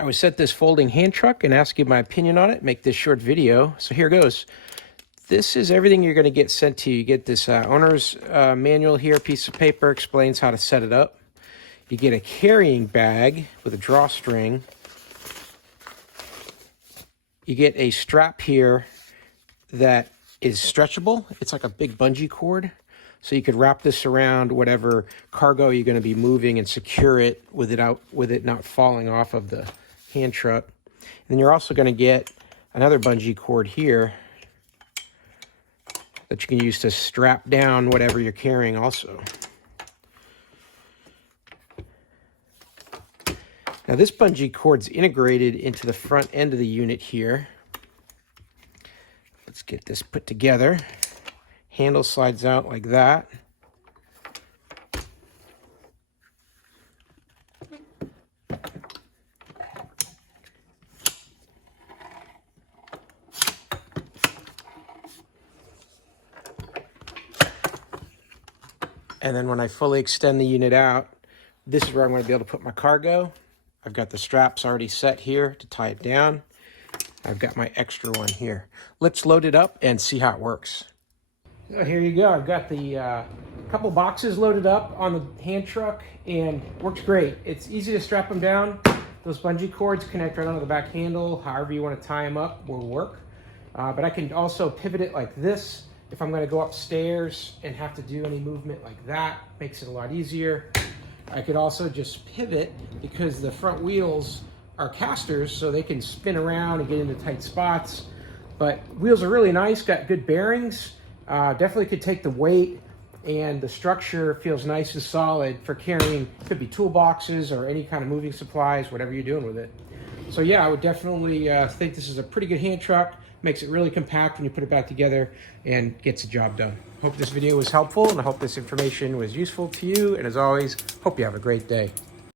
I was sent this folding hand truck and asked to give my opinion on it, make this short video. So here goes. This is everything you're going to get sent to you. You get this owner's manual here, piece of paper, explains how to set it up. You get a carrying bag with a drawstring. You get a strap here that is stretchable. It's like a big bungee cord. So you could wrap this around whatever cargo you're going to be moving and secure it with it not falling off of the hand truck. And then you're also going to get another bungee cord here that you can use to strap down whatever you're carrying also. Now this bungee cord's integrated into the front end of the unit here. Let's get this put together. Handle slides out like that. And then when I fully extend the unit out, this is where I'm going to be able to put my cargo. I've got the straps already set here to tie it down. I've got my extra one here. Let's load it up and see how it works. So here you go. I've got the couple boxes loaded up on the hand truck and works great. It's easy to strap them down. Those bungee cords connect right onto the back handle. However you want to tie them up will work. But I can also pivot it like this. If I'm going to go upstairs and have to do any movement like that, makes it a lot easier. I could also just pivot because the front wheels are casters, so they can spin around and get into tight spots. But wheels are really nice, got good bearings. Definitely could take the weight, and the structure feels nice and solid for carrying, could be toolboxes or any kind of moving supplies, whatever you're doing with it. So yeah, I would definitely think this is a pretty good hand truck. Makes it really compact when you put it back together and gets the job done. Hope this video was helpful, and I hope this information was useful to you. And as always, hope you have a great day.